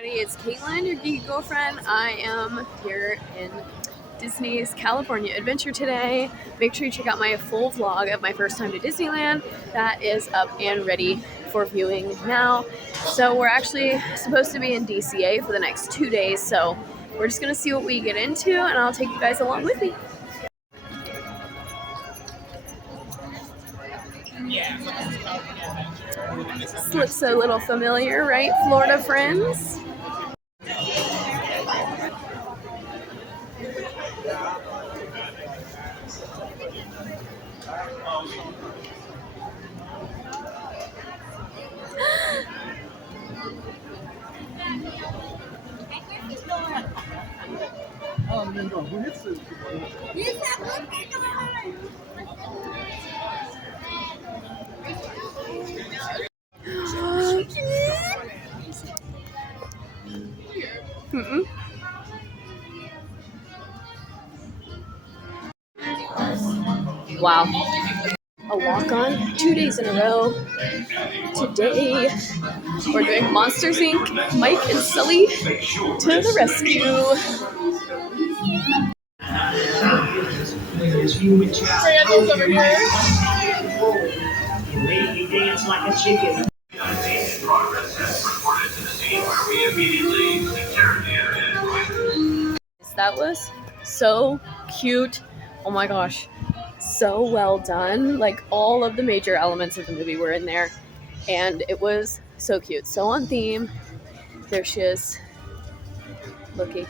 It's Caitlin, your geeky girlfriend. I am here in Disney's California Adventure today. Make sure you check out my full vlog of my first time to Disneyland. That is up and ready for viewing now. So we're actually supposed to be in DCA for the next 2 days, so we're just gonna see what we get into, and I'll take you guys along with me. This looks a little familiar, right, Florida friends? Wow. A walk-on 2 days in a row. Today, we're doing Monsters Inc. Mike and Sully to the rescue. Randall's over here. Lady dance like a chicken. Progress has reported to the scene where we immediately secured the area. That was so cute. Oh my gosh. So well done. Like, all of the major elements of the movie were in there. And it was so cute. So on theme. There she is. Looking.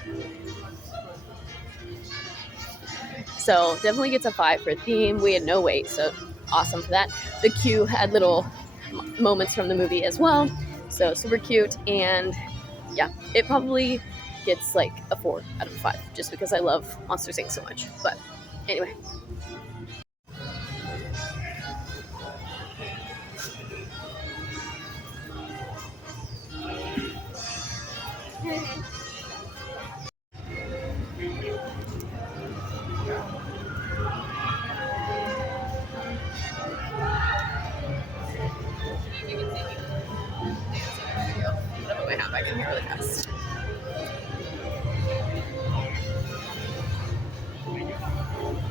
So definitely gets a 5 for theme. We had no wait, so awesome for that. The queue had little moments from the movie as well. So super cute. And yeah, it probably gets like a 4 out of 5 just because I love Monsters Inc. so much. But anyway. Back in here really fast.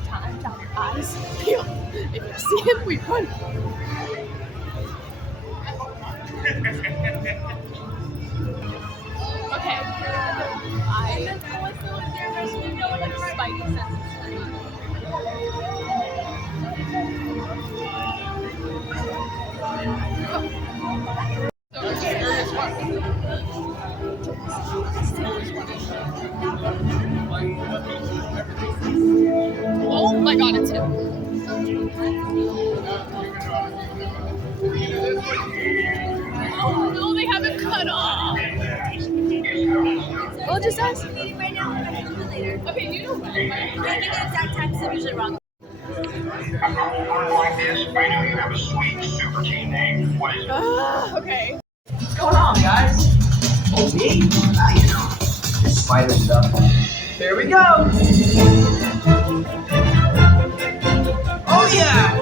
Time down your eyes. Feel. If you see him, we run. Okay. I Spidey senses. Oh my god, it's him. Oh no, they haven't cut off. Well, just ask. Right now, okay, you know what? I think the exact time, so I'm usually wrong. Like this, I know you have a sweet super team name. What is it? Okay. What's going on, guys? Oh, me? You know, this spider stuff. Here we go. Oh, yeah.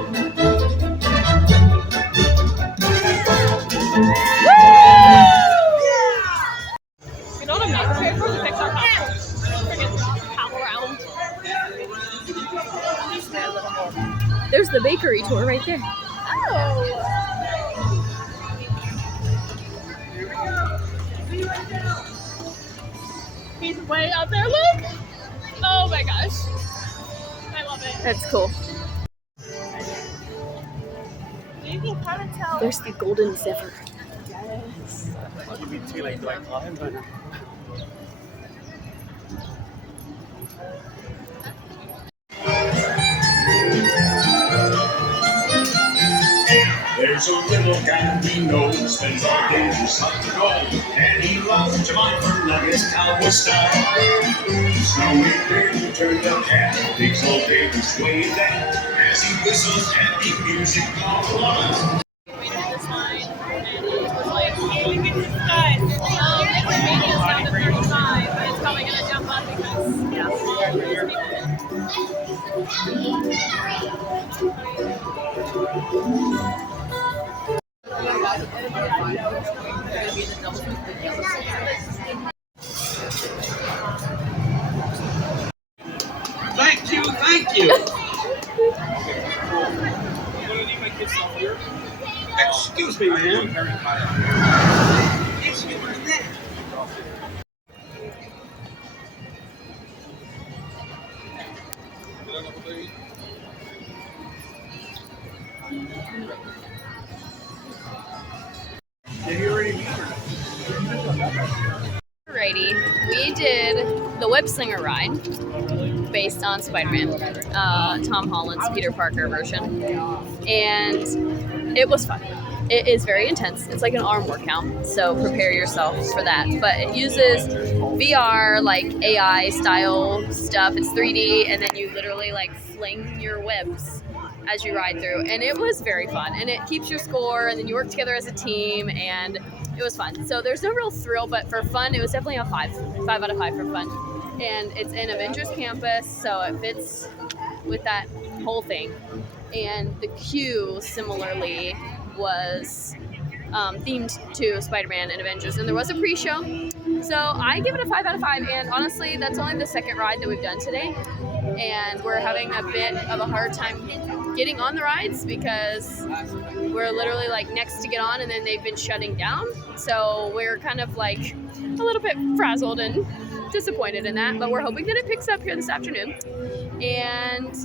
You know what I'm not prepared for? The Pixar Pop. Friggin' pal around. There's the bakery tour right there. Oh! He's way out there, look! Oh my gosh. I love it. That's cool. You can kind of tell. There's the golden zephyr. Yes. You'd be too late to like climb, but There's a little guy we know spends all day inside the gold, and he loves to mine for nuggets, cowboy style. Snowy Bear turned the cat, big old baby sway that as he whistles happy music all along. Waited this line, and it was like, Hey, look at this guy. maybe it's down to 35, but it's probably gonna jump up because, yeah, all of these people. Thank you. Excuse me, ma'am. Alrighty, we did the Web Slinger ride based on Spider-Man, Tom Holland's Peter Parker version, and it was fun. It is very intense. It's like an arm workout, so prepare yourself for that. But it uses VR, like AI style stuff. It's 3D, and then you literally like fling your webs as you ride through, and it was very fun. And it keeps your score, and then you work together as a team, and it was fun. So there's no real thrill, but for fun, it was definitely a 5 out of 5 for fun. And it's in Avengers Campus, so it fits with that whole thing. And the queue similarly was themed to Spider-Man and Avengers, and there was a pre-show. So I give it a 5 out of 5, and honestly, that's only the second ride that we've done today. And we're having a bit of a hard time getting on the rides because we're literally like next to get on, and then they've been shutting down. So we're kind of like a little bit frazzled and disappointed in that, but we're hoping that it picks up here this afternoon. And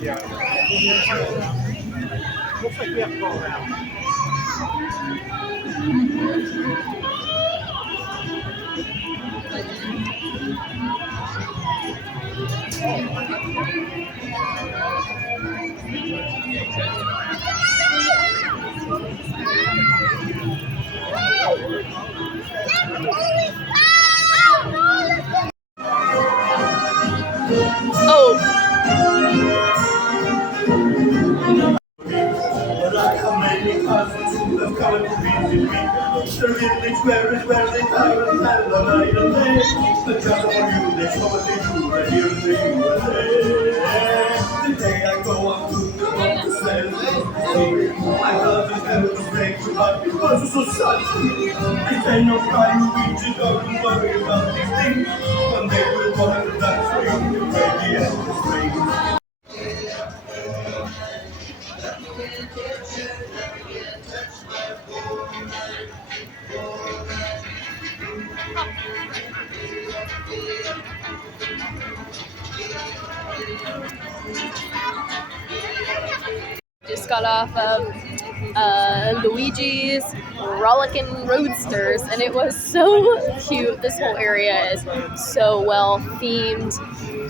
yeah. Looks like we have to go around. Today I go up to the road to say I love this kind of break you up because it's so sunny. This ain't no crime, we just don't worry about these things. One day we'll walk the dance for you, baby, and the spring. Just got off of Luigi's Rollickin' Roadsters, and it was so cute. This whole area is so well themed,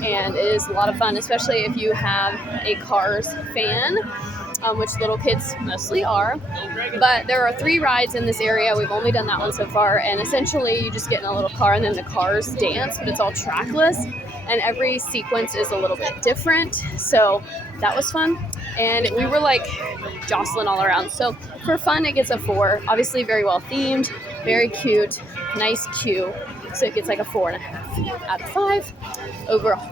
and it is a lot of fun, especially if you have a Cars fan, which little kids mostly are. But there are 3 rides in this area. We've only done that one so far, and essentially you just get in a little car and then the cars dance, but it's all trackless, and every sequence is a little bit different. So that was fun, and we were like jostling all around. So for fun, it gets a 4. Obviously very well themed, very cute, nice queue. So it gets like a 4.5 out of 5 overall.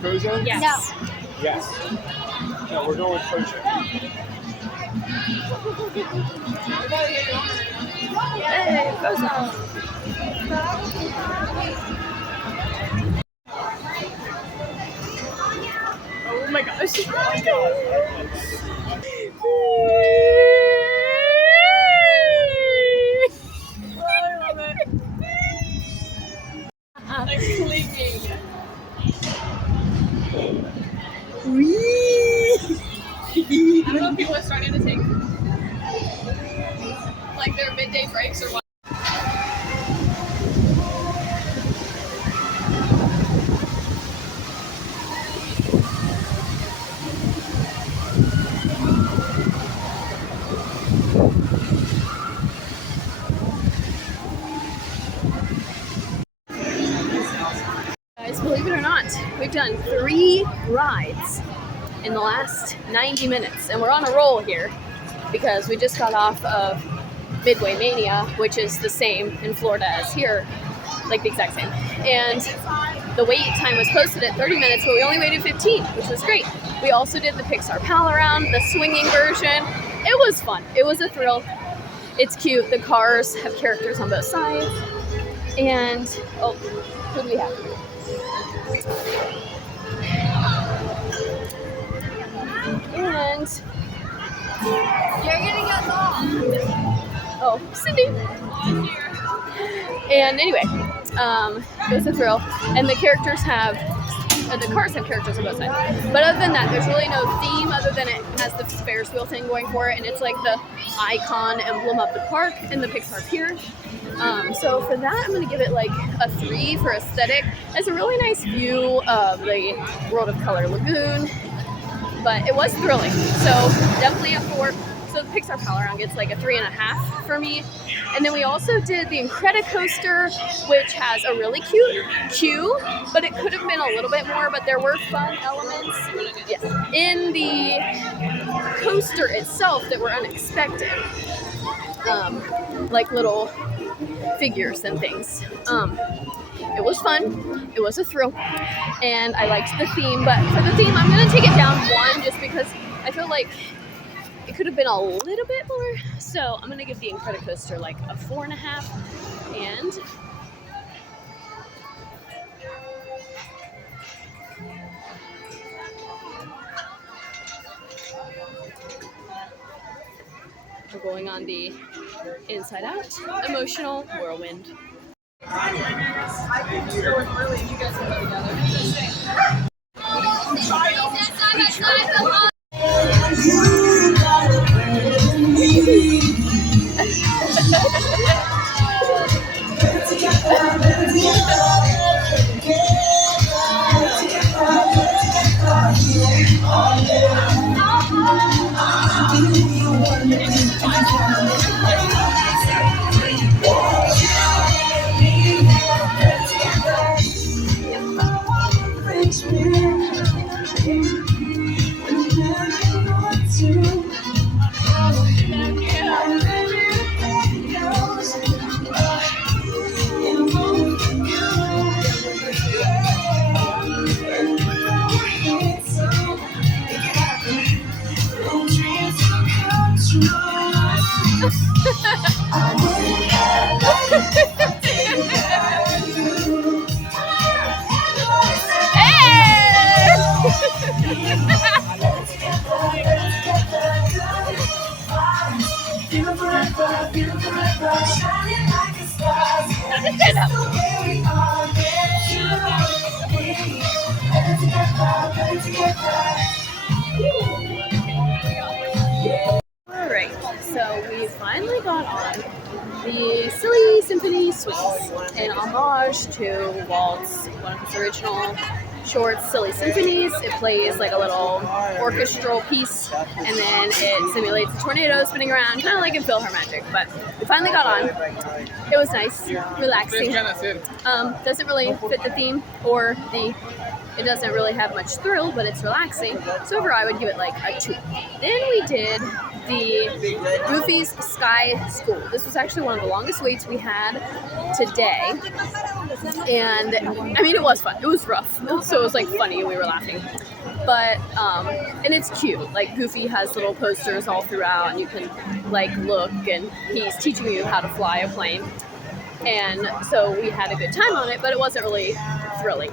Frozen? Yes. No. Yes. No, we're going with Frozen. Hey, Frozen. Oh my gosh. Oh my gosh. I love it. Like clinging. I don't know if people are starting to take like their midday breaks or what. done 3 rides in the last 90 minutes, and we're on a roll here because we just got off of Midway Mania, which is the same in Florida as here, like the exact same. And the wait time was posted at 30 minutes, but we only waited 15, which was great. We also did the Pixar Pal Around, the swinging version. It was fun. It was a thrill. It's cute. The cars have characters on both sides. And, oh, who do we have? And You're gonna get lost. oh, Cindy. And anyway, it was a thrill. And the characters have, the cars have characters on both sides. But other than that, there's really no theme other than it has the Ferris wheel thing going for it. And it's like the icon emblem of the park and the Pixar Pier. So for that, I'm going to give it like a 3 for aesthetic. It's a really nice view of the World of Color Lagoon. But it was thrilling. So definitely a 4. So the Pixar Pal Around gets like a 3.5 for me. And then we also did the Incredicoaster, which has a really cute queue, but it could have been a little bit more, but there were fun elements in the coaster itself that were unexpected. Like little figures and things. It was fun. It was a thrill. And I liked the theme, but for the theme, I'm going to take it down 1 just because I feel like it could have been a little bit more. So I'm going to give the Incredicoaster like a 4.5. And we're going on the Inside Out Emotional Whirlwind. You guys can go together. Alright, so we finally got on the Silly Symphony Suites in homage to Walt's, one of his original short Silly Symphonies. It plays like a little orchestral piece, and then it simulates a tornado spinning around, kind of like in Philharmagic. But we finally got on. It was nice, relaxing. Doesn't really fit the theme or it doesn't really have much thrill, but it's relaxing. So overall, I would give it like a 2. Then we did the Goofy's Sky School. This was actually one of the longest waits we had today. And I mean, it was fun. It was rough. So it was like funny. We were laughing. But, and it's cute. Like Goofy has little posters all throughout and you can like look, and he's teaching you how to fly a plane. And so we had a good time on it, but it wasn't really thrilling.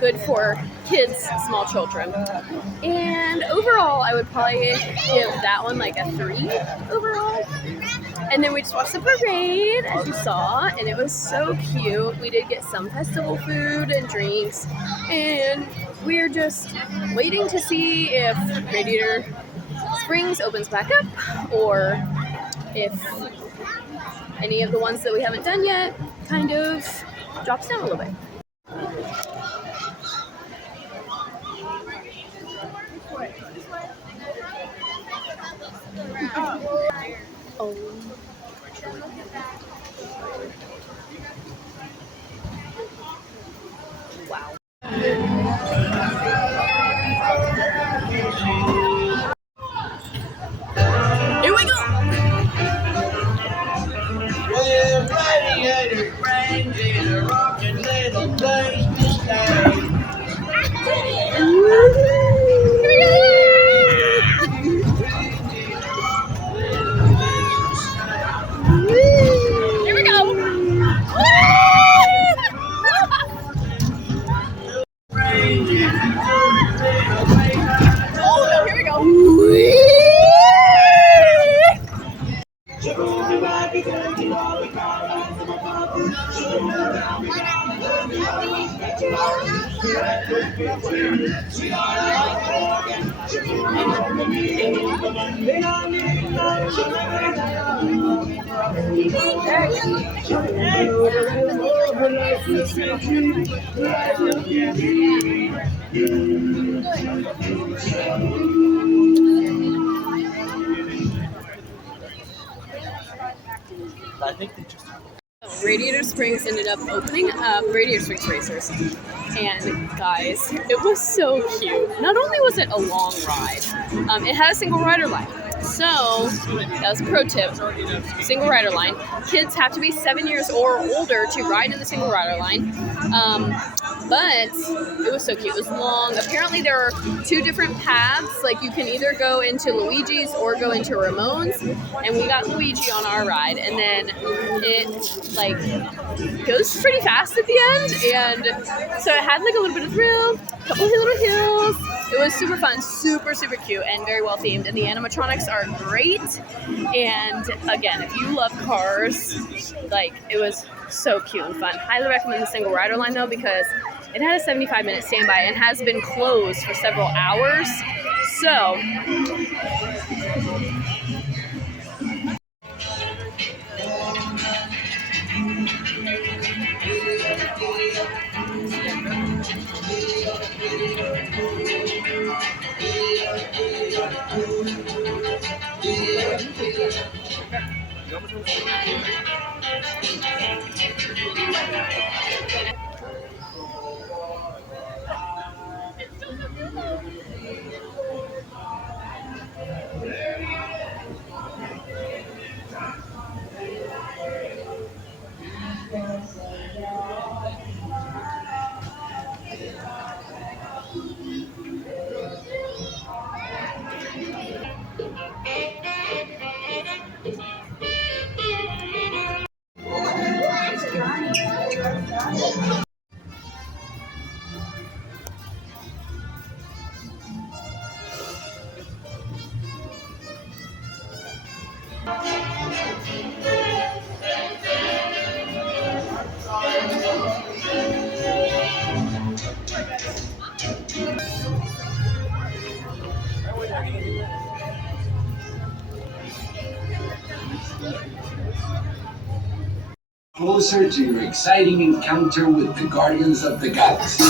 Good for kids, small children. And overall, I would probably give that one like a 3 overall. And then we just watched the parade, as you saw, and it was so cute. We did get some festival food and drinks, and we're just waiting to see if Radiator Springs opens back up, or if any of the ones that we haven't done yet kind of drops down a little bit. Oh. Wow. I think they just. Radiator Springs ended up opening up Radiator Springs Racers. And guys, it was so cute. Not only was it a long ride, it had a single rider line. So, that was a pro tip, single rider line. Kids have to be 7 years or older to ride in the single rider line. But it was so cute. It was long. Apparently there are 2 different paths. Like you can either go into Luigi's or go into Ramon's. And we got Luigi on our ride. And then it like goes pretty fast at the end. And so it had like a little bit of thrill, a couple of little hills. It was super fun, super, super cute, and very well themed. And the animatronics are great. And again, if you love cars, like it was so cute and fun. Highly recommend the single rider line though, because it had a 75-minute standby and has been closed for several hours. So Closer to your exciting encounter with the Guardians of the Galaxy.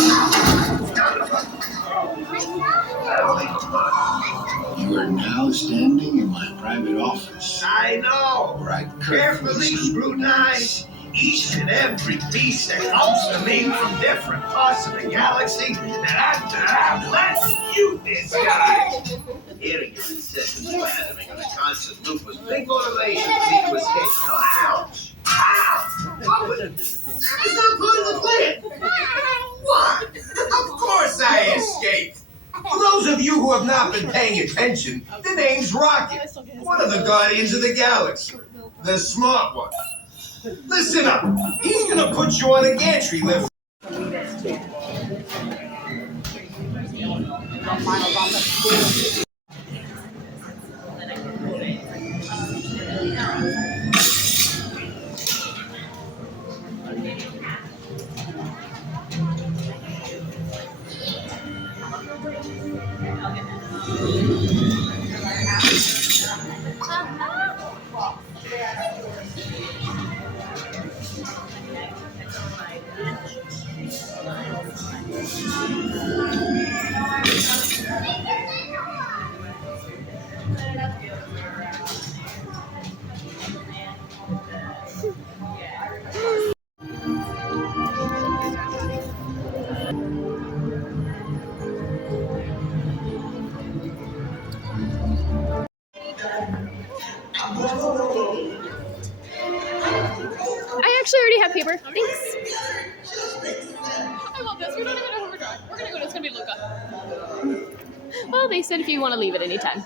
You are now standing in my private office. I know. Where I Carefully scrutinize each and every piece that comes to me from different parts of the galaxy that let's you this guy. Hearing your incessant spazzing and the constant loop was big motivation for me to escape. Ouch! Ow! That is not part of the plan. What? Of course I escaped. For those of you who have not been paying attention, the name's Rocket, one of the Guardians of the Galaxy, the smart one. Listen up, he's gonna put you on a gantry lift. I actually already have paper. Thanks. I love this. We're not even at overdrive. We're gonna go. It's gonna be Luca. Well, they said if you want to leave at any time.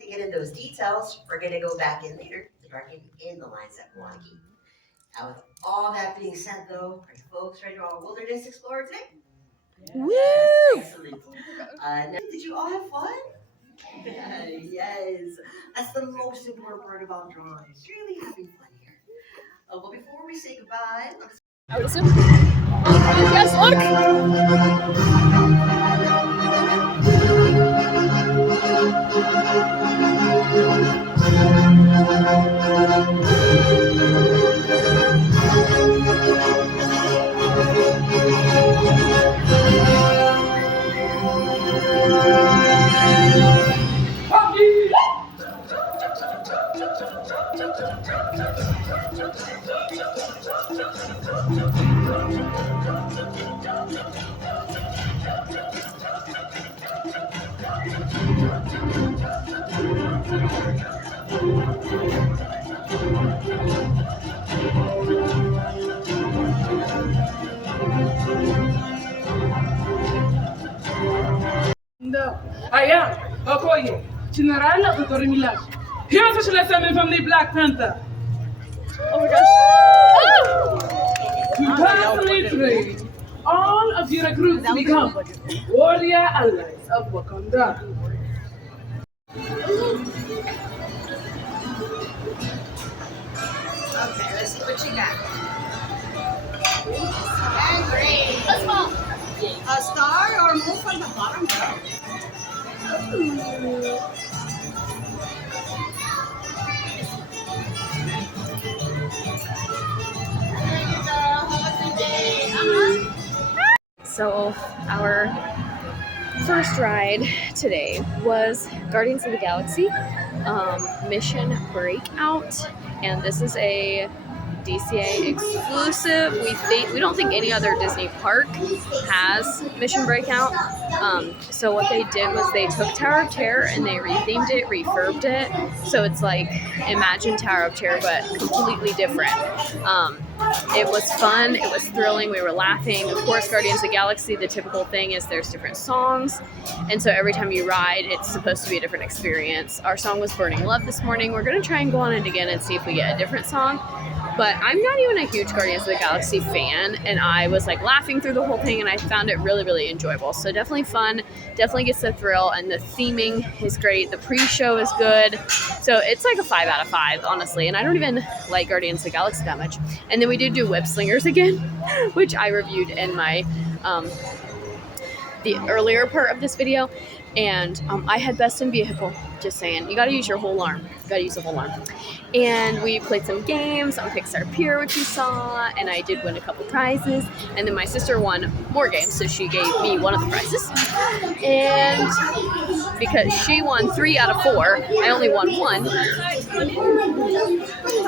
To get into those details, we're going to go back in later to start getting in the lines that we want to keep. Now, with all that being said, though, are you folks ready to our wilderness explorer today? Woo! Excellent. Now, did you all have fun? Yes, that's the most important part about drawing. Really having fun here. But before we say goodbye, let's I would assume. Yes, look! Allá, okoye, General Dr. Milan. Here's a selection from the Black Panther. Oh my gosh. 2003, all of your recruits become warrior allies of Wakanda. okay. Let's see what you got. Let's go. A star or move from the bottom row. So our first ride today was Guardians of the Galaxy Mission Breakout, and this is a DCA exclusive. We don't think any other Disney park has Mission Breakout. So what they did was they took Tower of Terror and they rethemed it, refurbed it, so it's like Imagine Tower of Terror but completely different. It was fun, it was thrilling, we were laughing. Of course, Guardians of the Galaxy, the typical thing is there's different songs, and so every time you ride, it's supposed to be a different experience. Our song was Burning Love this morning. We're going to try and go on it again and see if we get a different song. But I'm not even a huge Guardians of the Galaxy fan, and I was like laughing through the whole thing, and I found it really, really enjoyable. So definitely fun, definitely gets the thrill, and the theming is great. The pre-show is good. So it's like a 5 out of 5, honestly, and I don't even like Guardians of the Galaxy that much. And then we did do Web Slingers again, which I reviewed in my the earlier part of this video, and I had best in vehicle. Just saying, you got to use your whole arm. You got to use the whole arm. And we played some games on Pixar Pier, which you saw, and I did win a couple prizes. And then my sister won more games, so she gave me one of the prizes. And because she won 3 out of 4, I only won 1.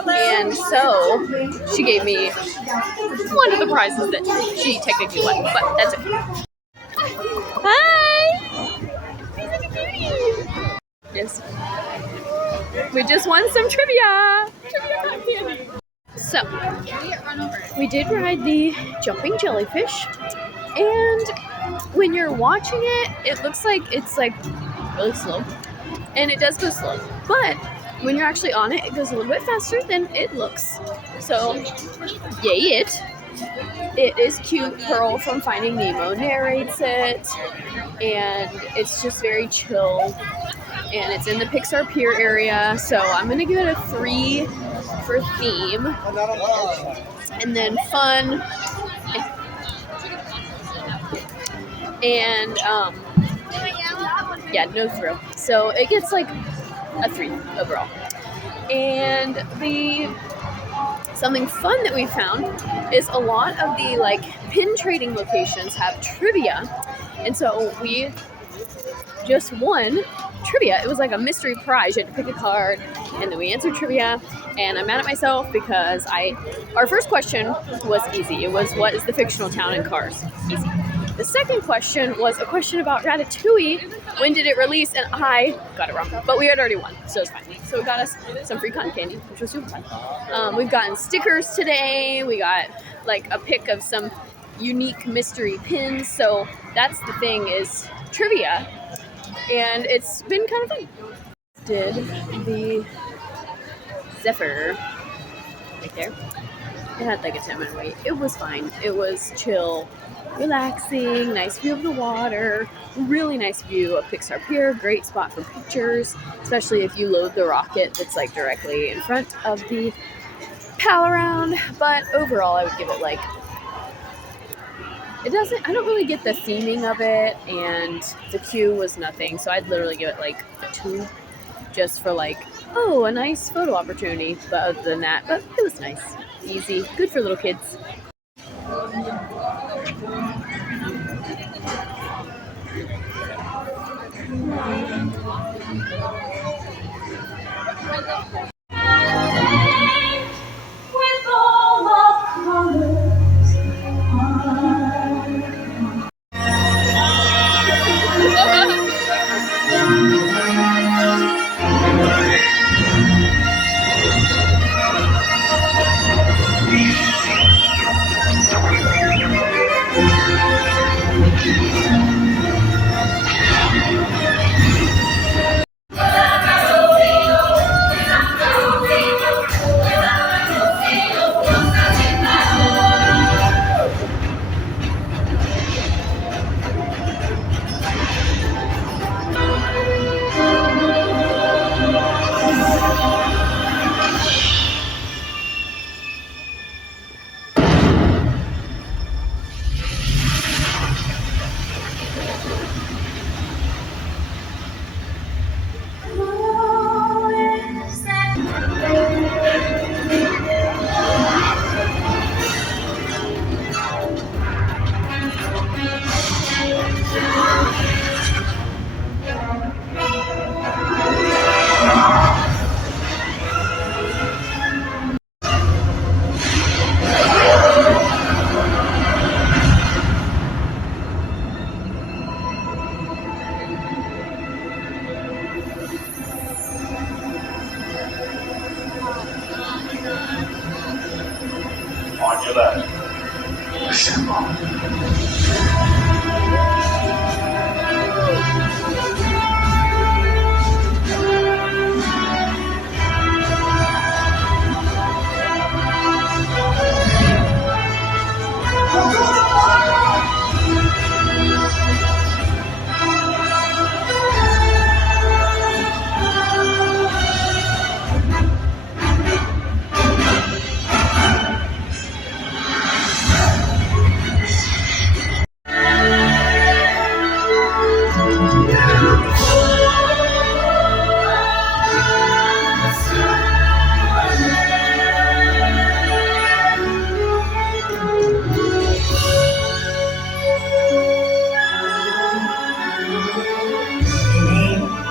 And so she gave me one of the prizes that she technically won, but that's it. Hi! Yes. We just won some trivia! So, we did ride the jumping jellyfish, and when you're watching it, it looks like it's like really slow, and it does go slow, but when you're actually on it, it goes a little bit faster than it looks. So, yay it! It is cute. Pearl from Finding Nemo narrates it, and it's just very chill. And it's in the Pixar Pier area, so I'm gonna give it a 3 for theme, and then fun, and yeah, no thrill. So it gets like a 3 overall. And something fun that we found is a lot of the like pin trading locations have trivia, and so we just won trivia. It was like a mystery prize. You had to pick a card, and then we answered trivia. And I'm mad at myself because our first question was easy. It was, what is the fictional town in Cars? Easy. The second question was a question about Ratatouille. When did it release? And I got it wrong, but we had already won, so it's fine. So we got us some free cotton candy, which was super fun. We've gotten stickers today. We got like a pick of some unique mystery pins. So that's the thing, is trivia. And it's been kind of fun. Did the Zephyr right there. It had like a 10-minute wait. It was fine. It was chill, relaxing, nice view of the water, really nice view of Pixar Pier, great spot for pictures, especially if you load the rocket that's like directly in front of the pal around, but overall I would give it like, I don't really get the theming of it, and the queue was nothing, so I'd literally give it like a 2, just for like, oh, a nice photo opportunity. But other than that, but it was nice, easy, good for little kids. With all the colors On your left. Assemble.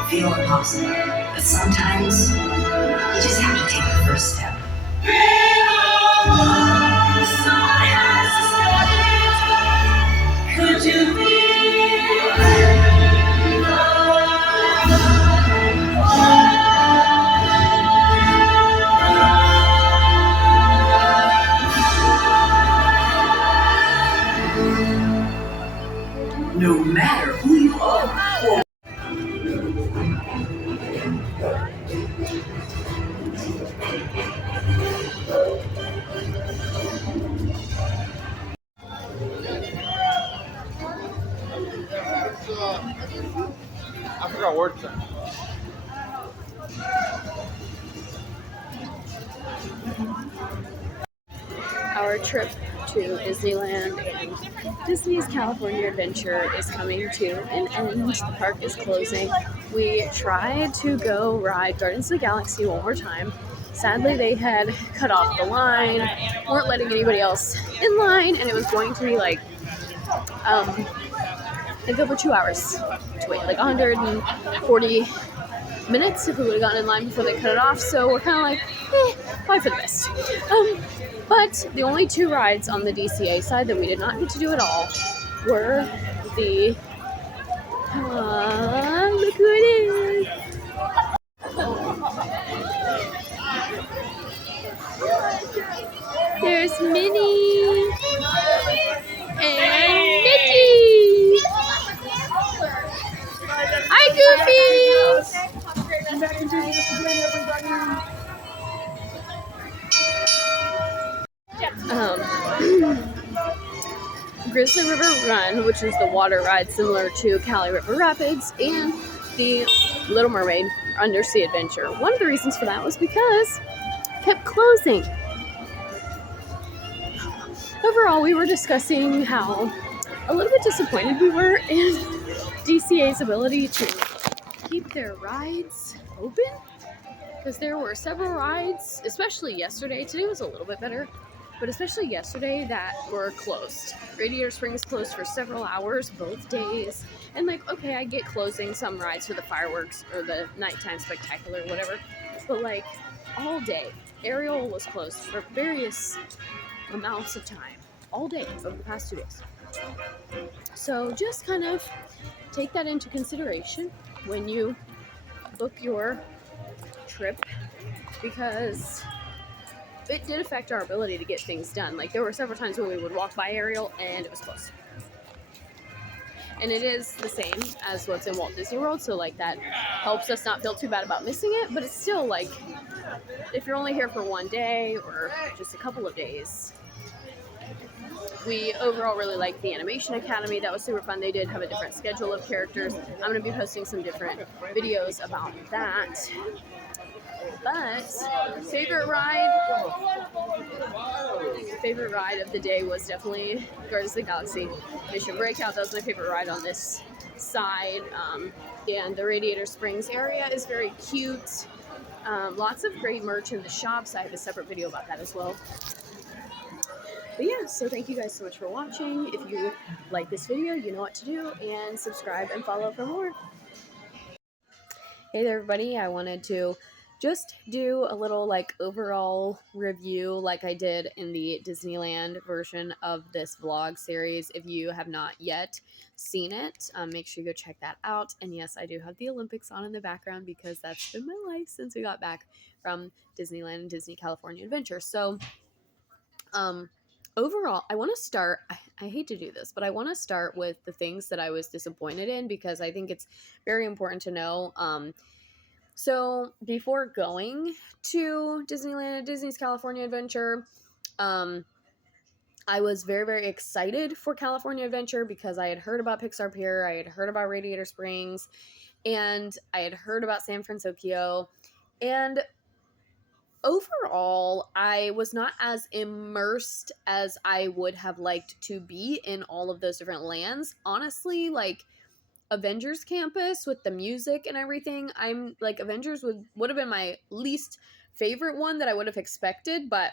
Feel impossible, but sometimes you just have to take the first step. Could you be? No matter who you are or I forgot word to. Our trip to Disneyland and Disney's California Adventure is coming to an end. The park is closing. We tried to go ride Guardians of the Galaxy one more time. Sadly, they had cut off the line, weren't letting anybody else in line, and it was going to be like over 2 hours to wait, like 140 minutes if we would have gotten in line before they cut it off. So we're kind of like, bye for the best. But the only 2 rides on the DCA side that we did not get to do at all were the look who it is. There's Minnie and Mickey. Hi, Goofy. Grizzly River Run, which is the water ride similar to Cali River Rapids, and the Little Mermaid Undersea Adventure. One of the reasons for that was because it kept closing. overall, we were discussing how a little bit disappointed we were in DCA's ability to keep their rides open, because there were several rides, especially yesterday. Today was a little bit better, but especially yesterday, that were closed. Radiator Springs closed for several hours both days. And like, okay, I get closing some rides for the fireworks or the nighttime spectacular, whatever, but like all day, Ariel was closed for various amounts of time, all day over the past 2 days. So just kind of take that into consideration when you book your trip, because it did affect our ability to get things done. Like, there were several times when we would walk by Ariel and it was closed. And it is the same as what's in Walt Disney World, so like that helps us not feel too bad about missing it, but it's still like, if you're only here for one day or just a couple of days. We overall really liked the Animation Academy. That was super fun. They did have a different schedule of characters. I'm going to be posting some different videos about that. But favorite ride of the day was definitely Guardians of the Galaxy Mission Breakout. That was my favorite ride on this side. And the Radiator Springs area is very cute. Lots of great merch in the shops. I have a separate video about that as well. But yeah, so thank you guys so much for watching. If you like this video, you know what to do, and subscribe and follow for more. Hey there, everybody. I wanted to just do a little like overall review like I did in the Disneyland version of this vlog series. If you have not yet seen it, make sure you go check that out. And yes, I do have the Olympics on in the background because that's been my life since we got back from Disneyland and Disney California Adventure. So overall, I want to start, I hate to do this, but I want to start with the things that I was disappointed in, because I think it's very important to know. So before going to Disneyland and Disney's California Adventure, I was very, very excited for California Adventure because I had heard about Pixar Pier, I had heard about Radiator Springs, and I had heard about San Francisco, and overall, I was not as immersed as I would have liked to be in all of those different lands. Honestly, like Avengers Campus with the music and everything, I'm like, Avengers would have been my least favorite one that I would have expected, but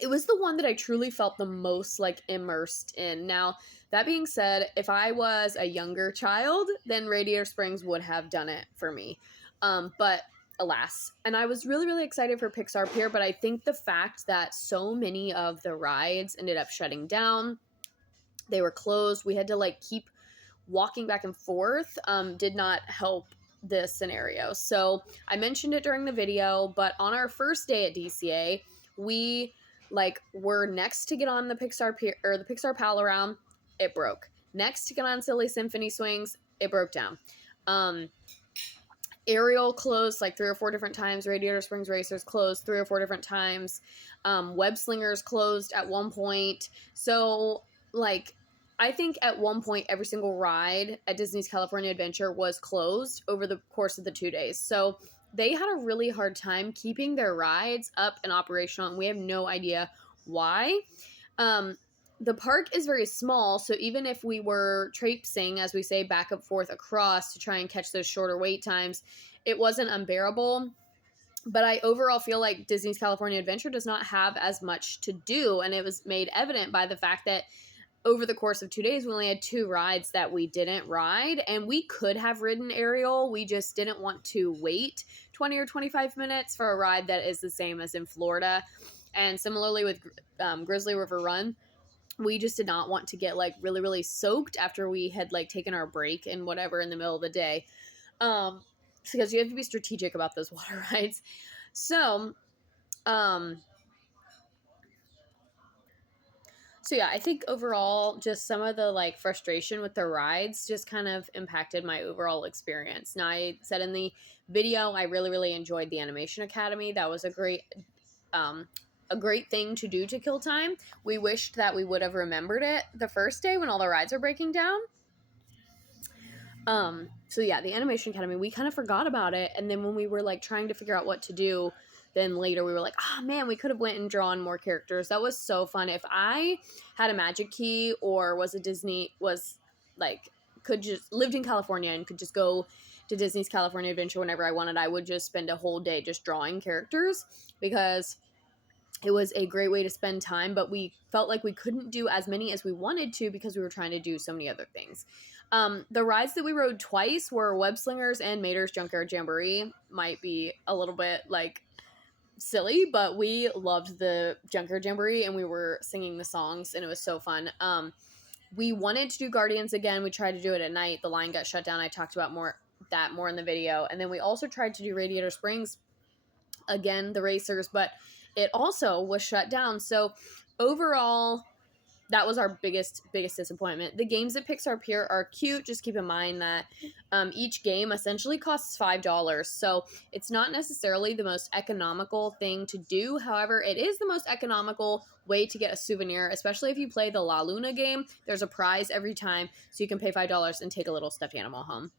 it was the one that I truly felt the most like immersed in. Now, that being said, if I was a younger child, then Radiator Springs would have done it for me. But alas. And I was really, really excited for Pixar Pier, but I think the fact that so many of the rides ended up shutting down, they were closed, we had to like keep walking back and forth, did not help this scenario. So I mentioned it during the video, but on our first day at DCA, we like were next to get on the Pixar Pier or the Pixar Pal Around, it broke. Next to get on Silly Symphony Swings, it broke down. Ariel closed like 3 or 4 different times. Radiator Springs Racers closed 3 or 4 different times. Web Slingers closed at one point. So, like, I think at one point every single ride at Disney's California Adventure was closed over the course of the 2 days. So they had a really hard time keeping their rides up and operational, and we have no idea why. The park is very small, so even if we were traipsing, as we say, back and forth across to try and catch those shorter wait times, it wasn't unbearable. But I overall feel like Disney's California Adventure does not have as much to do, and it was made evident by the fact that over the course of 2 days, we only had 2 rides that we didn't ride, and we could have ridden Ariel. We just didn't want to wait 20 or 25 minutes for a ride that is the same as in Florida. And similarly with Grizzly River Run, we just did not want to get like really, really soaked after we had like taken our break and whatever in the middle of the day. Because you have to be strategic about those water rides. So yeah, I think overall just some of the like frustration with the rides just kind of impacted my overall experience. Now, I said in the video, I really, really enjoyed the Animation Academy. That was a great thing to do to kill time. We wished that we would have remembered it the first day when all the rides are breaking down. So yeah, the Animation Academy, we kind of forgot about it. And then when we were like trying to figure out what to do then later we were like, oh man, we could have went and drawn more characters. That was so fun. If I had a magic key or could just lived in California and could just go to Disney's California Adventure whenever I wanted, I would just spend a whole day just drawing characters, because it was a great way to spend time, but we felt like we couldn't do as many as we wanted to because we were trying to do so many other things. The rides that we rode twice were Web Slingers and Mater's Junkyard Jamboree. Might be a little bit like silly, but we loved the Junkyard Jamboree and we were singing the songs and it was so fun. We wanted to do Guardians again. We tried to do it at night. The line got shut down. I talked about more in the video. And then we also tried to do Radiator Springs again, the racers, but it also was shut down. So overall, that was our biggest disappointment. The games at Pixar Pier are cute. Just keep in mind that each game essentially costs $5. So it's not necessarily the most economical thing to do. However, it is the most economical way to get a souvenir, especially if you play the La Luna game. There's a prize every time, so you can pay $5 and take a little stuffed animal home.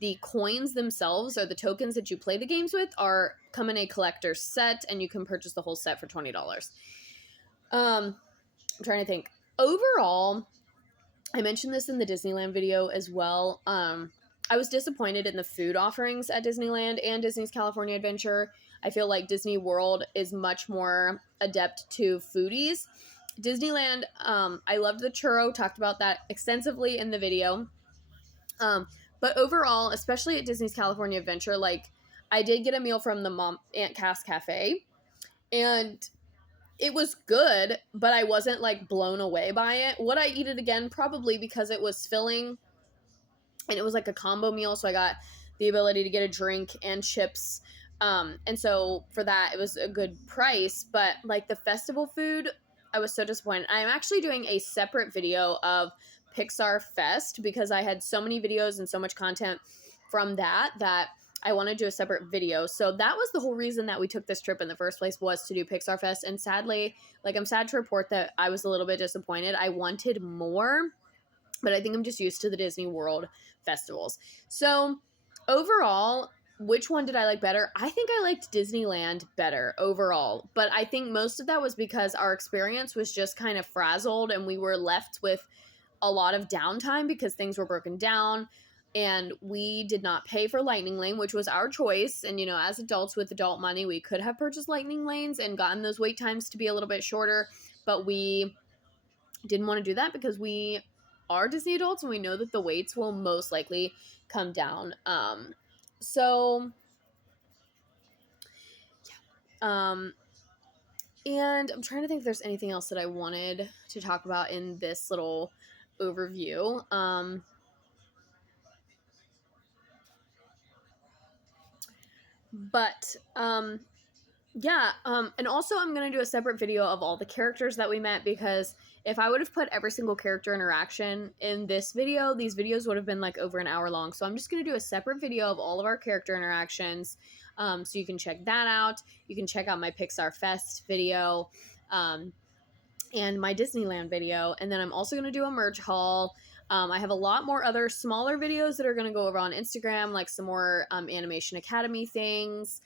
The coins themselves, or the tokens that you play the games with, come in a collector's set, and you can purchase the whole set for $20. I'm trying to think. Overall, I mentioned this in the Disneyland video as well. I was disappointed in the food offerings at Disneyland and Disney's California Adventure. I feel like Disney World is much more adept to foodies. Disneyland, I loved the churro, talked about that extensively in the video. But overall, especially at Disney's California Adventure, like, I did get a meal from the Aunt Cass Cafe, and it was good, but I wasn't, like, blown away by it. Would I eat it again? Probably, because it was filling, and it was, like, a combo meal, so I got the ability to get a drink and chips, and so for that, it was a good price, but, like, the festival food, I was so disappointed. I'm actually doing a separate video of Pixar Fest because I had so many videos and so much content from that I want to do a separate video. So that was the whole reason that we took this trip in the first place, was to do Pixar Fest. And sadly, like, I'm sad to report that I was a little bit disappointed. I wanted more, but I think I'm just used to the Disney World festivals. So overall, which one did I like better? I think I liked Disneyland better overall, but I think most of that was because our experience was just kind of frazzled and we were left with a lot of downtime because things were broken down, and we did not pay for Lightning Lane, which was our choice. And, you know, as adults with adult money, we could have purchased Lightning Lanes and gotten those wait times to be a little bit shorter, but we didn't want to do that because we are Disney adults and we know that the waits will most likely come down. And I'm trying to think if there's anything else that I wanted to talk about in this little overview. And also I'm going to do a separate video of all the characters that we met, because if I would have put every single character interaction in this video, these videos would have been like over an hour long. So I'm just going to do a separate video of all of our character interactions. So you can check that out. You can check out my Pixar Fest video, and my Disneyland video. And then I'm also going to do a merch haul. I have a lot more other smaller videos that are going to go over on Instagram, like some more Animation Academy things,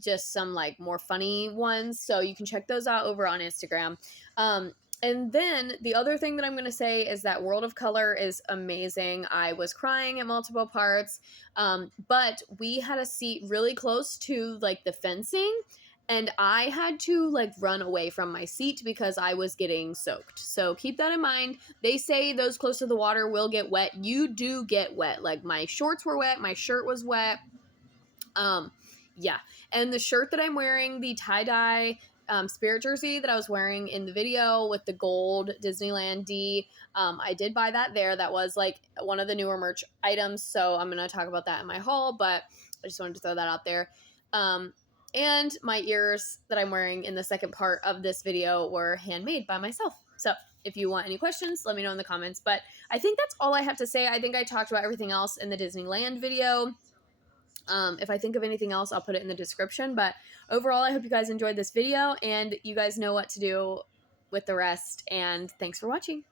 just some like more funny ones. So you can check those out over on Instagram. And then the other thing that I'm going to say is that World of Color is amazing. I was crying at multiple parts, but we had a seat really close to like the fencing, and I had to like run away from my seat because I was getting soaked. So keep that in mind. They say those close to the water will get wet. You do get wet. Like, my shorts were wet. My shirt was wet. Yeah. And the shirt that I'm wearing, the tie-dye Spirit jersey that I was wearing in the video with the gold Disneyland D, I did buy that there. That was like one of the newer merch items. So I'm going to talk about that in my haul, but I just wanted to throw that out there. And my ears that I'm wearing in the second part of this video were handmade by myself. So if you want any questions, let me know in the comments. But I think that's all I have to say. I think I talked about everything else in the Disneyland video. If I think of anything else, I'll put it in the description. But overall, I hope you guys enjoyed this video and you guys know what to do with the rest. And thanks for watching.